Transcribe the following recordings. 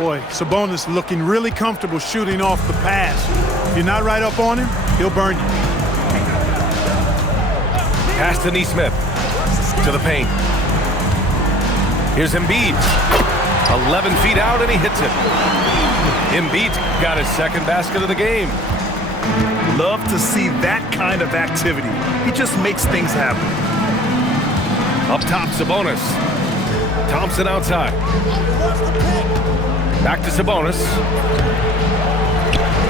Boy, Sabonis looking really comfortable shooting off the pass. If you're not right up on him, he'll burn you. Pass to Nesmith. To the paint. Here's Embiid. 11 feet out, and he hits it. Embiid's got his second basket of the game. Love to see that kind of activity. He just makes things happen. Up top, Sabonis. Thompson outside. Back to Sabonis.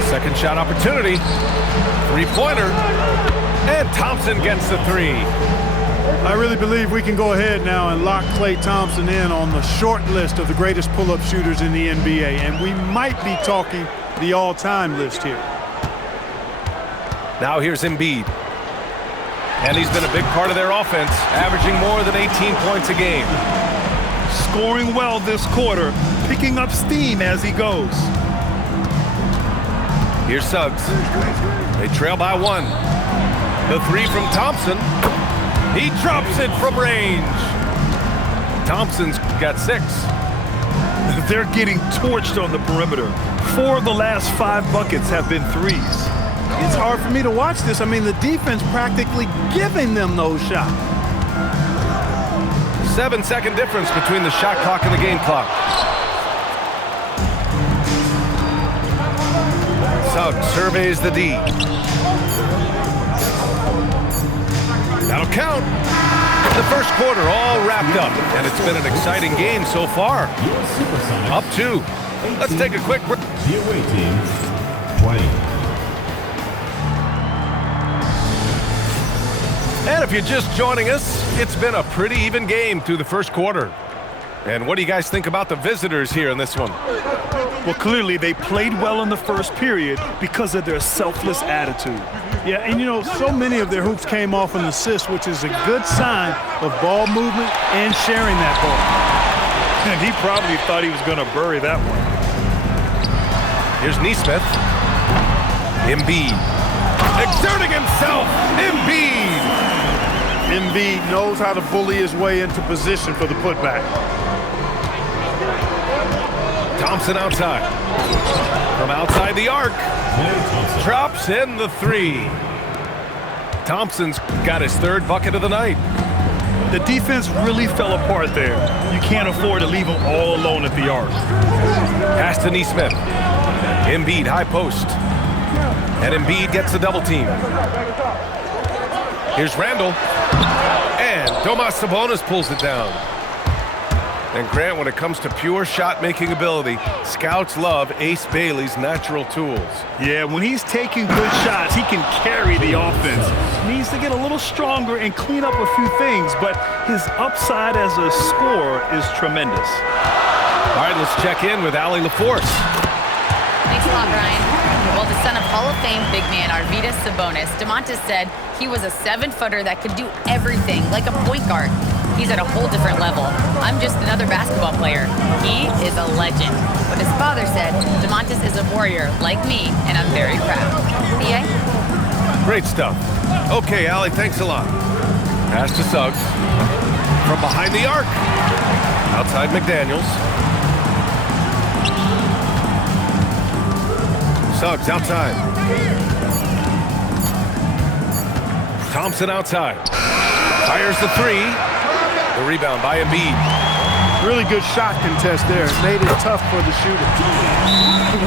Second shot opportunity. Three-pointer. And Thompson gets the three. I really believe we can go ahead now and lock Klay Thompson in on the short list of the greatest pull-up shooters in the NBA. And we might be talking the all-time list here. Now here's Embiid. And he's been a big part of their offense, averaging more than 18 points a game. Scoring well this quarter, picking up steam as he goes. Here's Suggs. They trail by one. The three from Thompson. He drops it from range. Thompson's got 6. They're getting torched on the perimeter. 4 of the last 5 buckets have been threes. It's hard for me to watch this. I mean, the defense practically giving them those shots. 7-second difference between the shot clock and the game clock. Suggs surveys the D. That'll count. The first quarter all wrapped up, and it's been an exciting game so far. Up 2. Let's take a quick break. The away team, 20. And if you're just joining us, it's been a pretty even game through the first quarter. And what do you guys think about the visitors here in this one? Well, clearly they played well in the first period because of their selfless attitude. Yeah, and you know, so many of their hoops came off an assist, which is a good sign of ball movement and sharing that ball. And he probably thought he was going to bury that one. Here's Nesmith. Embiid. Exerting himself. Embiid. Embiid knows how to bully his way into position for the putback. Thompson outside. From outside the arc. Drops in the 3. Thompson's got his 3rd bucket of the night. The defense really fell apart there. You can't afford to leave them all alone at the arc. Pass to Nesmith. Embiid, high post. And Embiid gets the double team. Here's Randall. And Domas Sabonis pulls it down. And Grant, when it comes to pure shot-making ability, scouts love Ace Bailey's natural tools. Yeah, when he's taking good shots, he can carry the offense. Needs to get a little stronger and clean up a few things, but his upside as a scorer is tremendous. All right, let's check in with Allie LaForce. Thanks a lot, Brian. Well, the son of Hall of Fame big man Arvydas Sabonis, Domantas said he was a 7-footer that could do everything, like a point guard. He's at a whole different level. I'm just another basketball player. He is a legend. But his father said, Domantas is a warrior like me, and I'm very proud. PA? Great stuff. Okay, Allie, thanks a lot. Pass to Suggs. From behind the arc. Outside McDaniels. Suggs outside. Thompson outside. Fires the 3. The rebound by Embiid. Really good shot contest there. It made it tough for the shooter.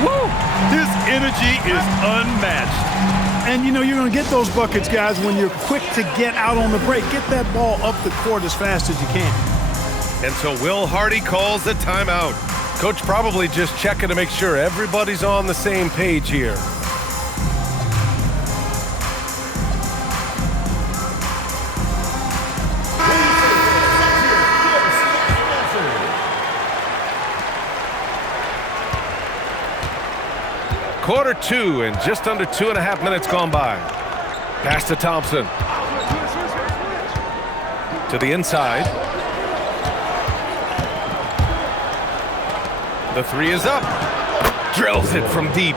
Woo! His energy is unmatched. And you know, you're going to get those buckets, guys, when you're quick to get out on the break. Get that ball up the court as fast as you can. And so Will Hardy calls the timeout. Coach probably just checking to make sure everybody's on the same page here. Quarter 2 and just under 2.5 minutes gone by. Pass to Thompson. To the inside. The 3 is up. Drills it from deep.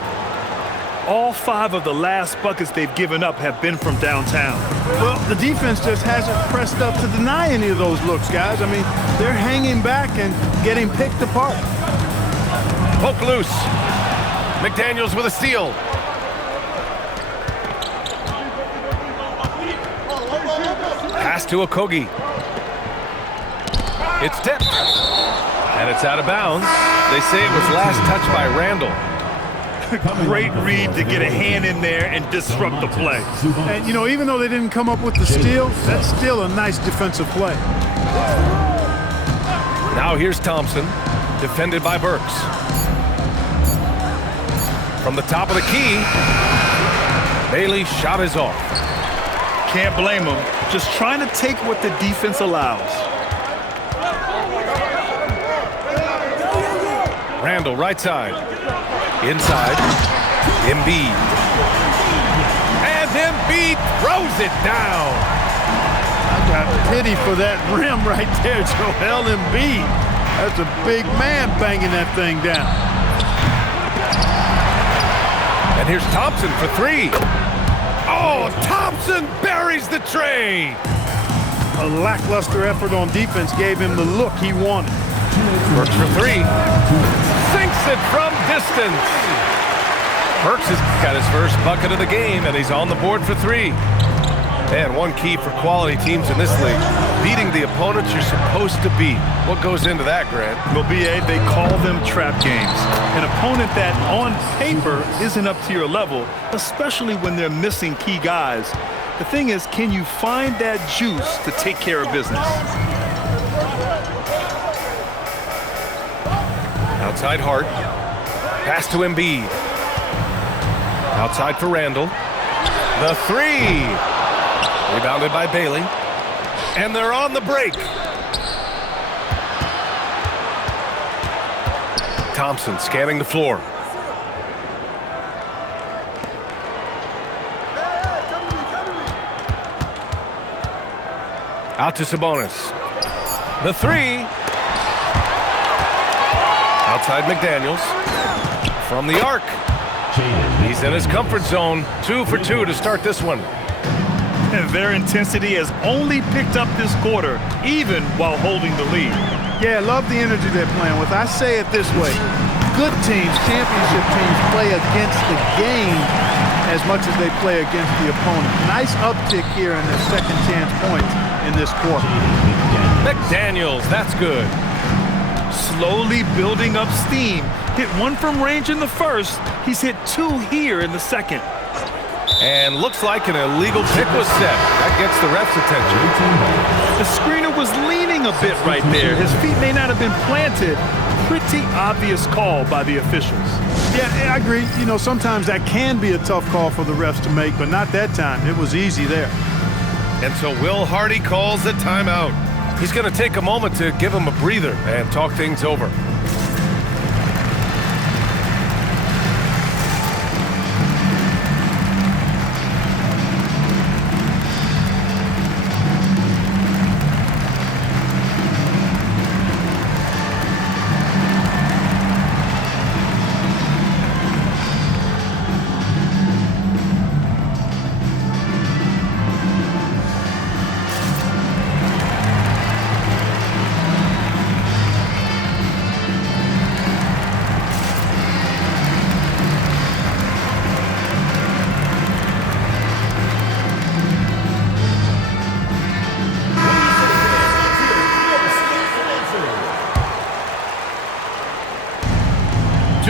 All 5 of the last buckets they've given up have been from downtown. Well, the defense just hasn't pressed up to deny any of those looks, guys. I mean, they're hanging back and getting picked apart. Poke loose. McDaniels with a steal. Pass to Okogie. It's tipped. And it's out of bounds. They say it was last touched by Randall. Great read to get a hand in there and disrupt the play. And, you know, even though they didn't come up with the steal, that's still a nice defensive play. Now here's Thompson, defended by Burks. From the top of the key, Bailey's shot is off. Can't blame him. Just trying to take what the defense allows. Randall, right side. Inside, Embiid. And Embiid throws it down. I got pity for that rim right there, Joel Embiid. That's a big man banging that thing down. And here's Thompson for three. Oh, Thompson buries the tray. A lackluster effort on defense gave him the look he wanted. Burks for three. Sinks it from distance. Burks has got his first bucket of the game, and he's on the board for three. And one key for quality teams in this league, beating the opponents you're supposed to beat. What goes into that, Grant? Well, B.A., they call them trap games. An opponent that, on paper, isn't up to your level, especially when they're missing key guys. The thing is, can you find that juice to take care of business? Outside Hart. Pass to Embiid. Outside for Randall. The three. Rebounded by Bailey. And they're on the break. Thompson scanning the floor. Out to Sabonis. The three. Outside McDaniels. From the arc. He's in his comfort zone. 2 for 2 to start this one. And their intensity has only picked up this quarter, even while holding the lead. Yeah, love the energy they're playing with. I say it this way. Good teams, championship teams, play against the game as much as they play against the opponent. Nice uptick here in their second chance points in this quarter. McDaniels, that's good. Slowly building up steam. Hit one from range in the first. He's hit 2 here in the second. And looks like an illegal pick was set. That gets the ref's attention. The screener was leaning a bit right there. His feet may not have been planted. Pretty obvious call by the officials. Yeah, I agree. You know, sometimes that can be a tough call for the refs to make, but not that time. It was easy there. And so Will Hardy calls the timeout. He's going to take a moment to give him a breather and talk things over.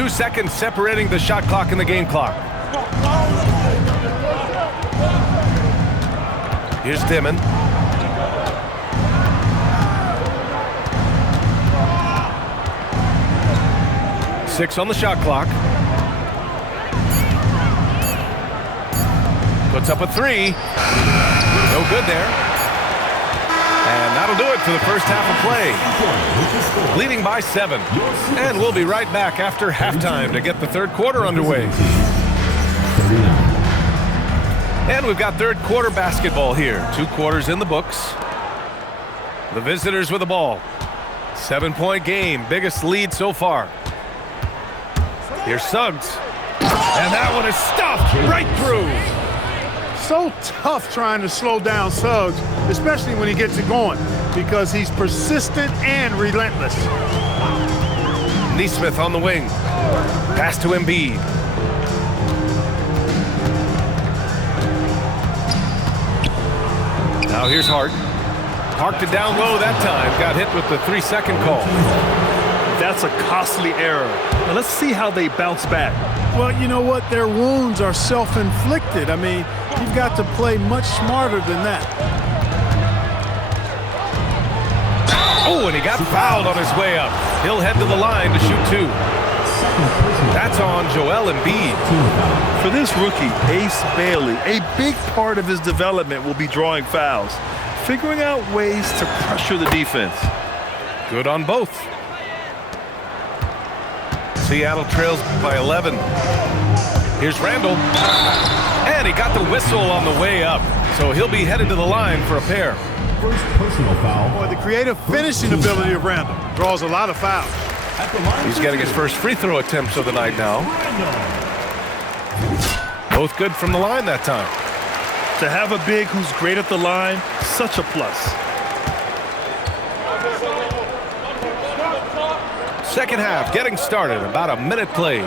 Seconds separating the shot clock and the game clock. Here's Dimon. Six on the shot clock. Puts up a three. No good there. And that'll do it for the first half of play. Leading by 7. And we'll be right back after halftime to get the third quarter underway. And we've got third quarter basketball here. 2 quarters in the books. The visitors with the ball. 7-point game. Biggest lead so far. Here's Suggs. And that one is stuffed right through. So tough trying to slow down Suggs, especially when he gets it going, because he's persistent and relentless. Neesmith on the wing. Pass to Embiid. Now here's Hart. Parked it down low that time. Got hit with the 3-second call. That's a costly error. Now let's see how they bounce back. Well, you know what? Their wounds are self-inflicted. I mean, you've got to play much smarter than that. Oh, and he got fouled on his way up. He'll head to the line to shoot 2. That's on Joel Embiid. For this rookie, Ace Bailey, a big part of his development will be drawing fouls, figuring out ways to pressure the defense. Good on both. Seattle trails by 11. Here's Randall. And he got the whistle on the way up. So he'll be headed to the line for a pair. First personal foul. Boy, the creative finishing ability of Randall draws a lot of fouls. He's getting his first free throw attempts of the night now. Both good from the line that time. To have a big who's great at the line, such a plus. Second half getting started. About a minute played.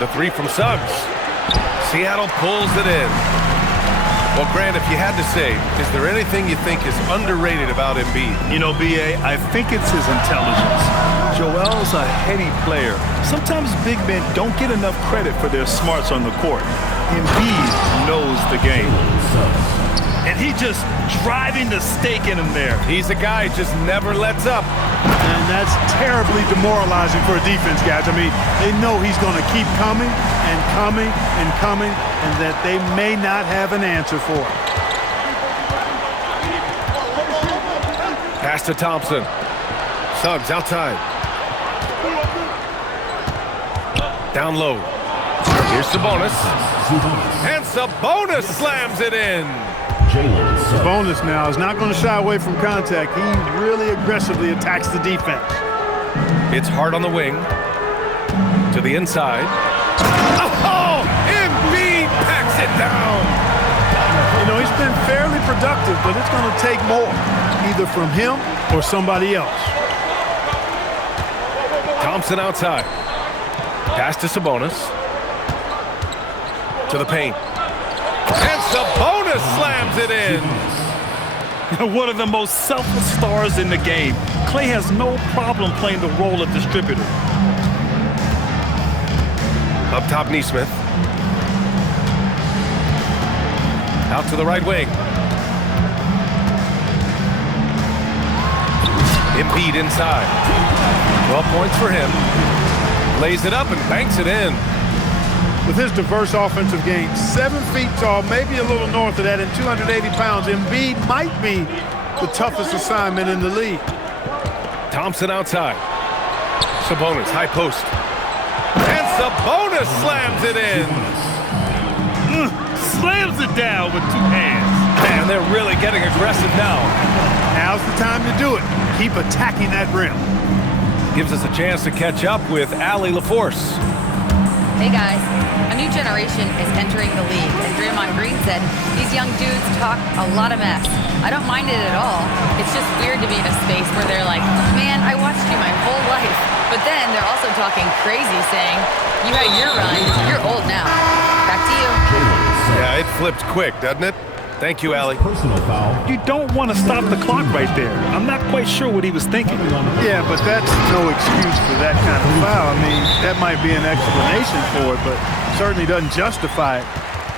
The 3 from Suggs. Seattle pulls it in. Well, Grant, if you had to say, is there anything you think is underrated about Embiid? You know, B.A., I think it's his intelligence. Joel's a heady player. Sometimes big men don't get enough credit for their smarts on the court. Embiid knows the game. And he just driving the stake in him there. He's a guy who just never lets up. And that's terribly demoralizing for a defense, guys. I mean, they know he's going to keep coming and coming and coming, and that they may not have an answer for it. Pass to Thompson. Suggs outside. Down low. Here's Sabonis. And Sabonis slams it in. Sabonis now is not going to shy away from contact. He really aggressively attacks the defense. It's Hart on the wing. To the inside. Oh! Embiid packs it down! You know, he's been fairly productive, but it's going to take more, either from him or somebody else. Thompson outside. Pass to Sabonis. To the paint. And Sabonis slams it in. One of the most selfless stars in the game. Klay has no problem playing the role of distributor. Up top, Neesmith. Out to the right wing. Embiid inside. 12 points for him. Lays it up and banks it in. With his diverse offensive game, 7 feet tall, maybe a little north of that, and 280 pounds, Embiid might be the toughest assignment in the league. Thompson outside. Sabonis, high post. And Sabonis slams it in. Slams it down with 2 hands. Man, they're really getting aggressive now. Now's the time to do it. Keep attacking that rim. Gives us a chance to catch up with Allie LaForce. Hey guys, a new generation is entering the league, and Draymond Green said these young dudes talk a lot of mess. I don't mind it at all. It's just weird to be in a space where they're like, man, I watched you my whole life. But then they're also talking crazy, saying, you had your run, you're old now. Back to you. Yeah, it flipped quick, doesn't it? Thank you, Allie. Personal foul. You don't want to stop the clock right there. I'm not quite sure what he was thinking. Yeah, but that's no excuse for that kind of foul. I mean, that might be an explanation for it, but certainly doesn't justify it.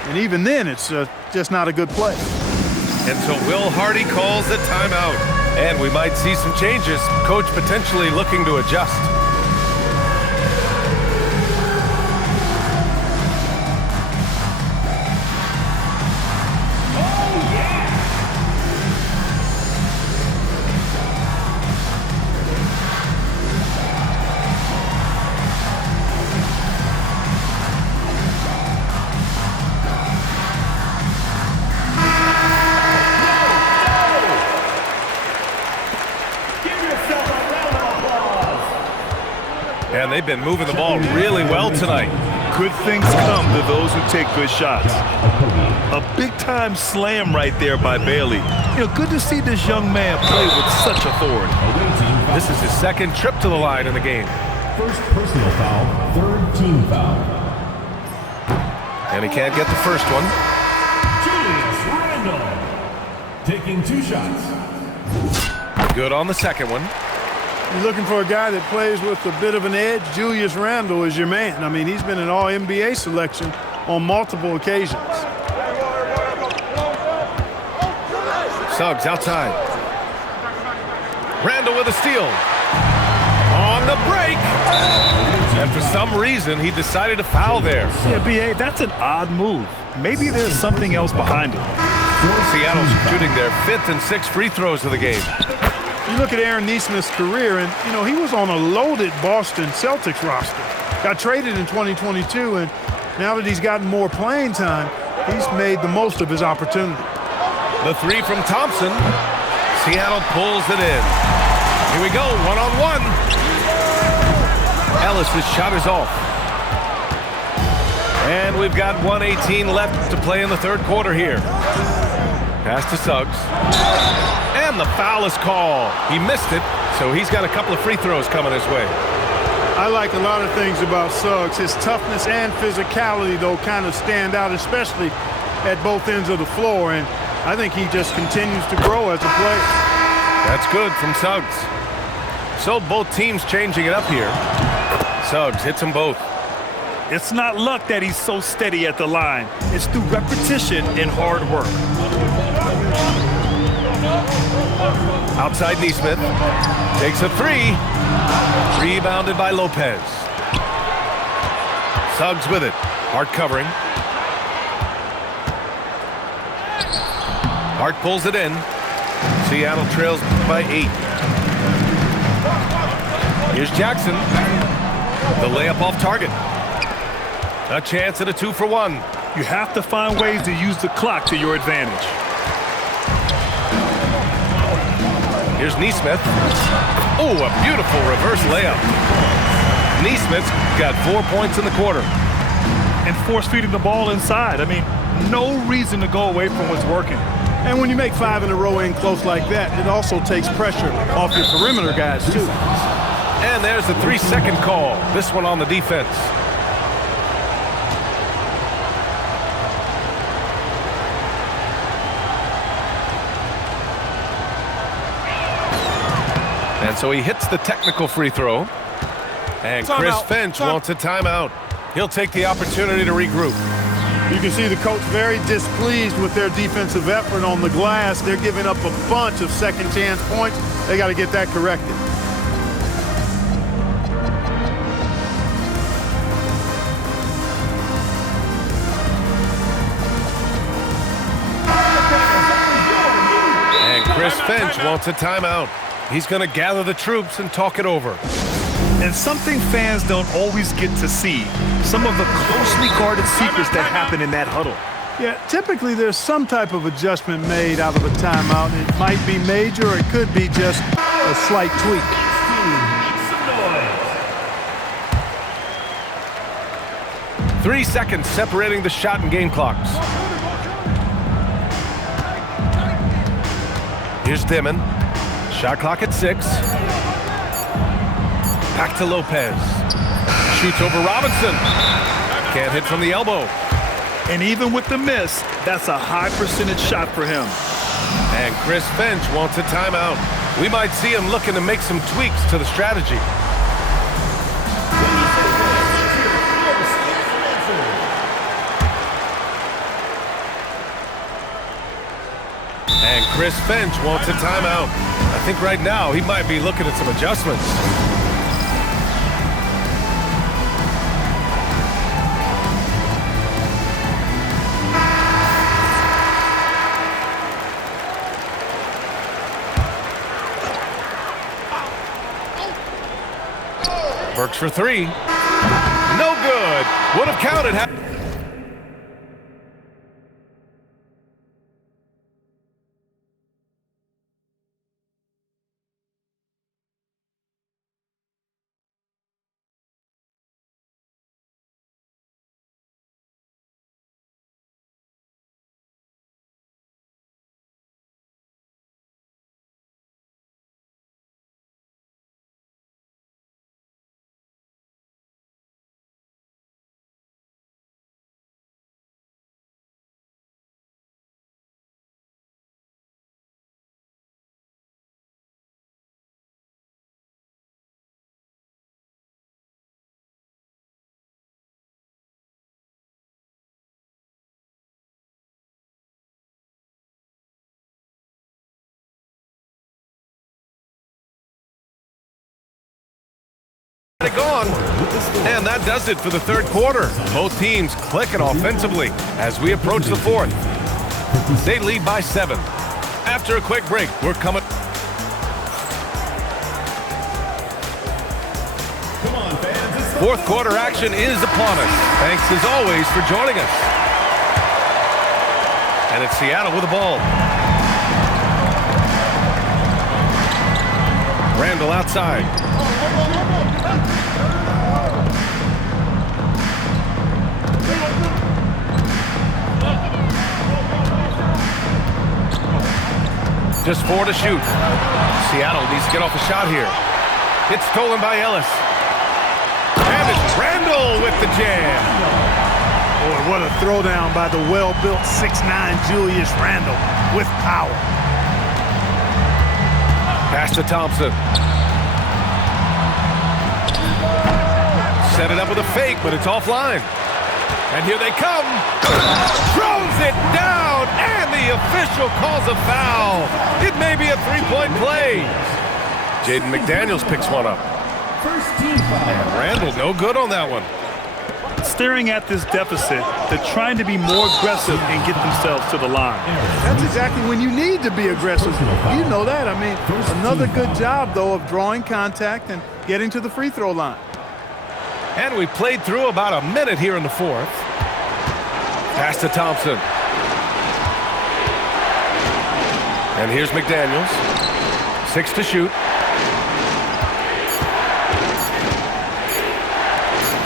And even then, it's just not a good play. And so Will Hardy calls the timeout. And we might see some changes. Coach potentially looking to adjust. And they've been moving the ball really well tonight. Good things come to those who take good shots. A big-time slam right there by Bailey. You know, good to see this young man play with such authority. This is his second trip to the line in the game. First personal foul, third team foul. And he can't get the first one. Julius Randle taking 2 shots. Good on the second one. You're looking for a guy that plays with a bit of an edge. Julius Randle is your man. I mean, he's been an All-NBA selection on multiple occasions. Suggs outside. Randle with a steal. On the break. And for some reason, he decided to foul there. Yeah, B.A., that's an odd move. Maybe there's something else behind it. Seattle's shooting their 5th and 6th free throws of the game. You look at Aaron Nesmith's career, and, you know, he was on a loaded Boston Celtics roster. Got traded in 2022, and now that he's gotten more playing time, he's made the most of his opportunity. The 3 from Thompson. Seattle pulls it in. Here we go, one-on-one. Ellis' shot is off. And we've got 1:18 left to play in the third quarter here. Pass to Suggs. And the foul is called. He missed it, so he's got a couple of free throws coming his way. I like a lot of things about Suggs. His toughness and physicality, though, kind of stand out, especially at both ends of the floor. And I think he just continues to grow as a player. That's good from Suggs. So both teams changing it up here. Suggs hits them both. It's not luck that he's so steady at the line. It's through repetition and hard work. Outside Nesmith. Takes a 3. Rebounded by Lopez. Suggs with it. Hart covering. Hart pulls it in. Seattle trails by 8. Here's Jackson. The layup off target. A chance at a 2-for-1. You have to find ways to use the clock to your advantage. Here's Nesmith. Oh, a beautiful reverse layup. Nesmith's got 4 points in the quarter. And force-feeding the ball inside. I mean, no reason to go away from what's working. And when you make 5 in a row in close like that, it also takes pressure off your perimeter guys, too. And there's the 3-second call. This one on the defense. And so he hits the technical free throw. And Chris Finch wants a timeout. He'll take the opportunity to regroup. You can see the coach very displeased with their defensive effort on the glass. They're giving up a bunch of second chance points. They got to get that corrected. And Chris Finch wants a timeout. He's going to gather the troops and talk it over. And something fans don't always get to see, some of the closely guarded secrets that happen in that huddle. Yeah, typically there's some type of adjustment made out of a timeout. It might be major, or it could be just a slight tweak. 3 seconds separating the shot and game clocks. Here's Dimon. Shot clock at 6. Back to Lopez. Shoots over Robinson. Can't hit from the elbow. And even with the miss, that's a high percentage shot for him. And Chris Finch wants a timeout. We might see him looking to make some tweaks to the strategy. And Chris Finch wants a timeout. I think right now he might be looking at some adjustments. Burks for 3. No good. Would have counted. Gone. And that does it for the third quarter. Both teams clicking offensively as we approach the fourth. They lead by 7. After a quick break, we're coming. Come on, fans. Fourth quarter action is upon us. Thanks as always for joining us. And it's Seattle with the ball. Randall outside. Just 4 to shoot. Seattle needs to get off a shot here. It's stolen by Ellis. And it's Randall with the jam. Boy, what a throwdown by the well-built 6'9" Julius Randle with power. Pass to Thompson. Set it up with a fake, but it's offline. And here they come. Throws it down, and the official calls a foul. It may be a 3-point play. Jaden McDaniels picks one up. First team foul. And Randall no good on that one. Staring at this deficit, they're trying to be more aggressive and get themselves to the line. That's exactly when you need to be aggressive. You know that. I mean, another good job, though, of drawing contact and getting to the free throw line. And we played through about a minute here in the fourth. Pass to Thompson. And here's McDaniels. 6 to shoot.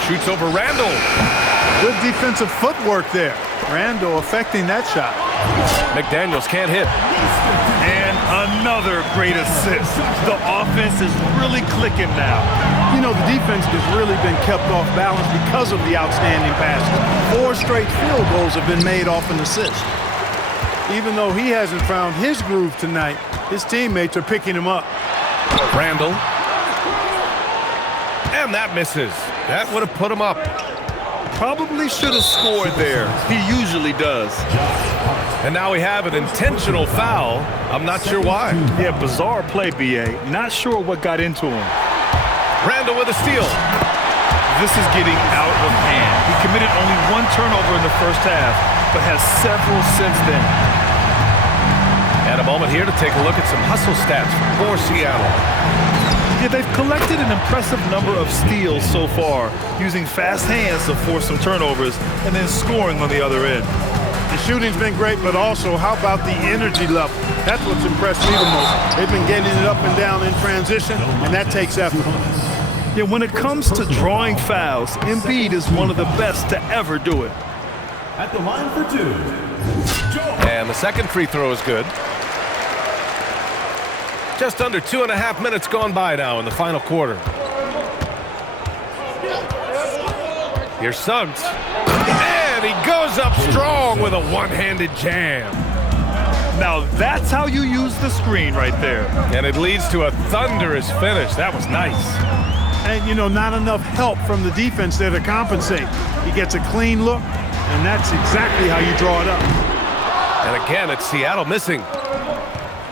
Shoots over Randall. Good defensive footwork there. Randall affecting that shot. McDaniels can't hit. And another great assist. The offense is really clicking now. You know, the defense has really been kept off balance because of the outstanding passes. 4 straight field goals have been made off an assist. Even though he hasn't found his groove tonight, his teammates are picking him up. Randall. And that misses. That would have put him up. Probably should have scored there. He usually does. And now we have an intentional foul. I'm not sure why. Yeah, bizarre play, B.A. Not sure what got into him. Randall with a steal. This is getting out of hand. He committed only 1 turnover in the first half, but has several since then. And a moment here to take a look at some hustle stats for Seattle. Yeah, they've collected an impressive number of steals so far, using fast hands to force some turnovers and then scoring on the other end. The shooting's been great, but also how about the energy level? That's what's impressed me the most. They've been getting it up and down in transition, and that takes effort. Yeah, when it comes to drawing fouls, Embiid is one of the best to ever do it. At the line for 2. And the second free throw is good. Just under 2.5 minutes gone by now in the final quarter. Here's Suggs. And he goes up strong with a one-handed jam. Now that's how you use the screen right there. And it leads to a thunderous finish. That was nice. And, you know, not enough help from the defense there to compensate. He gets a clean look, and that's exactly how you draw it up. And again, it's Seattle missing.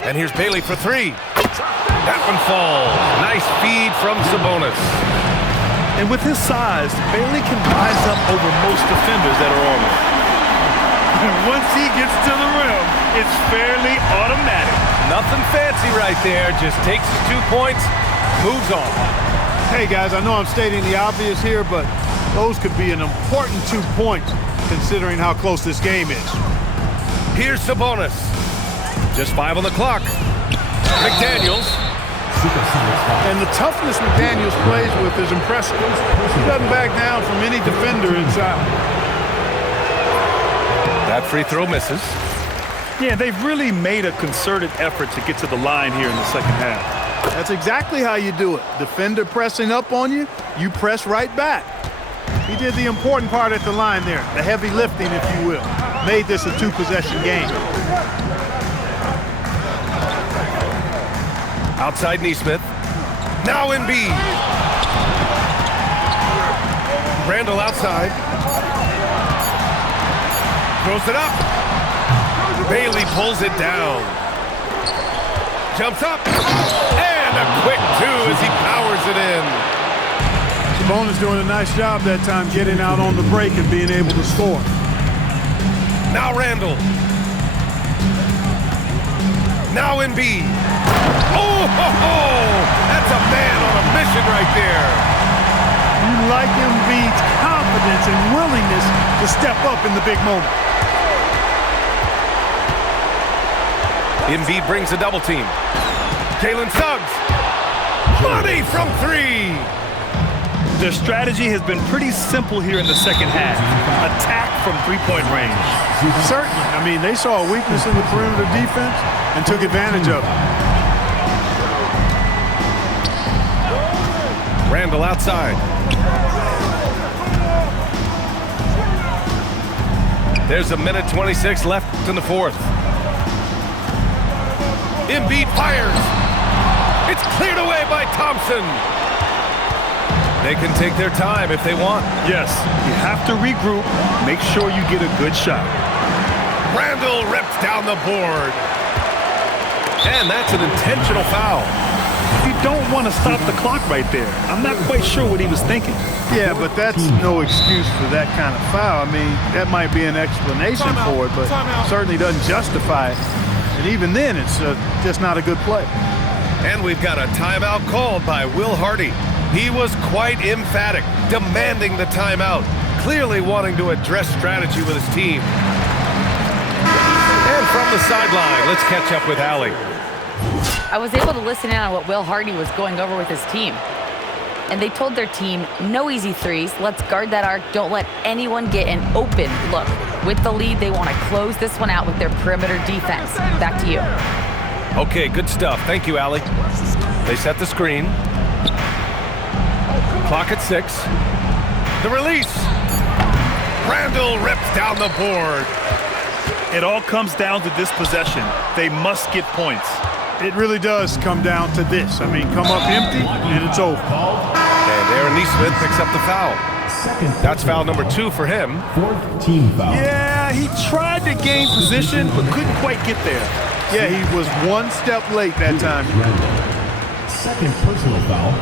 And here's Bailey for 3. That one falls. Nice feed from Sabonis. And with his size, Bailey can rise up over most defenders that are on him. And once he gets to the rim, it's fairly automatic. Nothing fancy right there. Just takes his 2 points, moves on. Hey, guys, I know I'm stating the obvious here, but those could be an important 2 points considering how close this game is. Here's Sabonis. Just 5 on the clock. McDaniels. And the toughness McDaniels plays with is impressive. He doesn't back down from any defender inside. That free throw misses. Yeah, they've really made a concerted effort to get to the line here in the second half. That's exactly how you do it. Defender pressing up on you, you press right back. He did the important part at the line there, the heavy lifting, if you will. Made this a 2-possession game. Outside Nesmith. Now Embiid. Randall outside. Throws it up. Bailey pulls it down. Jumps up. And a quick 2 as he powers it in. Sabonis doing a nice job that time getting out on the break and being able to score. Now Randall. Now Embiid. Oh, ho, ho! That's a man on a mission right there. You like Embiid's confidence and willingness to step up in the big moment. Embiid brings a double team. Jalen Suggs. Money from three. Their strategy has been pretty simple here in the second half. Attack from three-point range. Certainly. I mean, they saw a weakness in the perimeter defense and took advantage of it. Randall outside. There's a minute 26 left in the fourth. Embiid fires. It's cleared away by Thompson. They can take their time if they want. Yes, you have to regroup. Make sure you get a good shot. Randall rips down the board. And that's an intentional foul. You don't want to stop the clock right there. I'm not quite sure what he was thinking. Yeah, but that's no excuse for that kind of foul. I mean, that might be an explanation for it, but certainly doesn't justify it. And even then, it's just not a good play. And we've got a timeout called by Will Hardy. He was quite emphatic, demanding the timeout, clearly wanting to address strategy with his team. And from the sideline, let's catch up with Allie. I was able to listen in on what Will Hardy was going over with his team. And they told their team, no easy threes, let's guard that arc, don't let anyone get an open look. With the lead, they want to close this one out with their perimeter defense. Back to you. Okay, good stuff. Thank you, Allie. They set the screen. Clock at 6. The release. Randall rips down the board. It all comes down to this possession. They must get points. It really does come down to this. I mean, come up empty, and it's over. And Aaron Nesmith picks up the foul. That's foul number 2 for him. Fourth team foul. Yeah, he tried to gain position, but couldn't quite get there. Yeah, he was one step late that time. Randall. Second personal foul.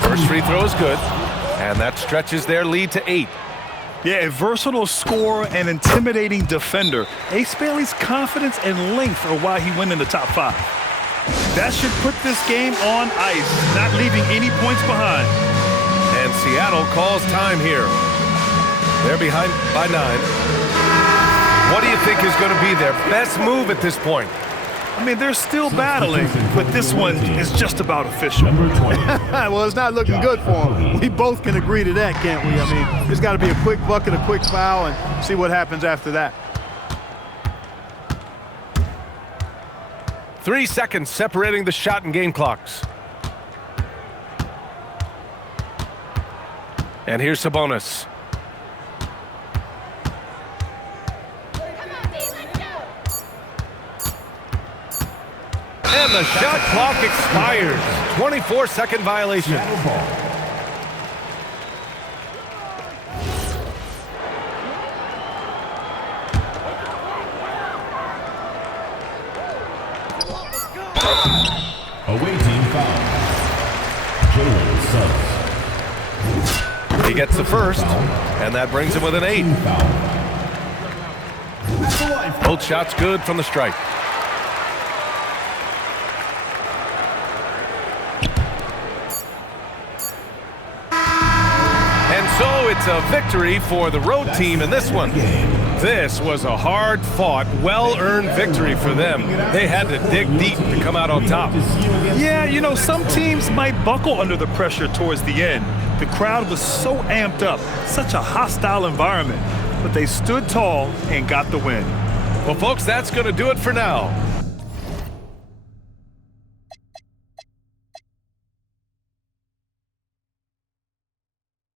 First free throw is good. And that stretches their lead to 8. Yeah, a versatile scorer and intimidating defender. Ace Bailey's confidence and length are why he went in the top 5. That should put this game on ice, not leaving any points behind. And Seattle calls time here. They're behind by 9. What do you think is going to be their best move at this point? I mean, they're still battling, but this one is just about official. Number 20. Well, it's not looking good for him. We both can agree to that, can't we? I mean, there's got to be a quick bucket, a quick foul, and see what happens after that. 3 seconds separating the shot and game clocks. And here's Sabonis. And the shot clock expires. 24-second violation. Away team foul. Jalen Suggs. He gets the first, and that brings him with an 8. Foul. Both shots good from the stripe. And so it's a victory for the road team in this one. This was a hard-fought, well-earned victory for them. They had to dig deep to come out on top. Yeah, you know, some teams might buckle under the pressure towards the end. The crowd was so amped up, such a hostile environment. But they stood tall and got the win. Well, folks, that's going to do it for now.